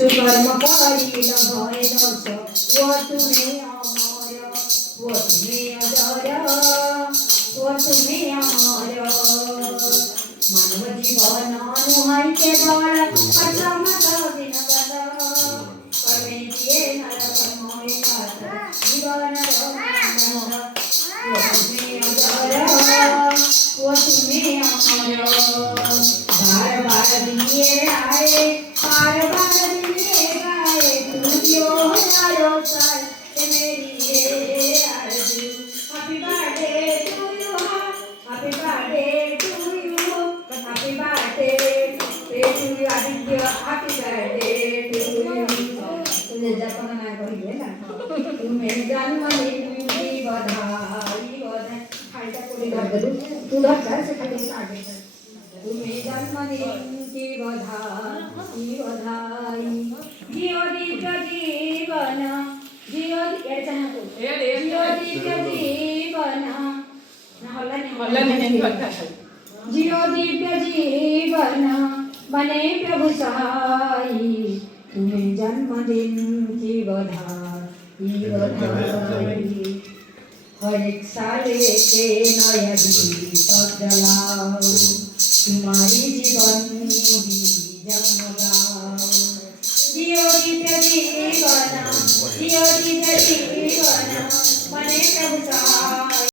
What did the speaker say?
सुकर्म करिल भय दश वो तुम्हें अमर वो तुम्हें अजर वो तुम्हें अमर मानव जीवन नुहाई केवल अक्षमत विनगद कर्मे दिए नर कर्मोय जीवन वो तुम्हें अजर वो तुम्हें अमर बार बार दिए आए बार बार दिए गाए तुझो हजारो साल मेरी ये आरज़ू happy birthday to you happy birthday to you happy birthday to you Aditya happy birthday to you तुझे जपना ना कहिए ना तुम्हें जन्मदिन की बधाई बधाई खाइटा कोडी गर्दछु तू धर से खाली आगे तुम्हें जन्मदिन की बधाई बधाई जियो दीर्घ जीवन जियो जियो दीर्घ जीवन जियो दीर्घ जीवन बने प्रभु सहाई तुम्हें जन्मदिन की बधाई बधाई हर एक साल के नया दीपक जलाओ तुम्हारी जीवन ही जगमगा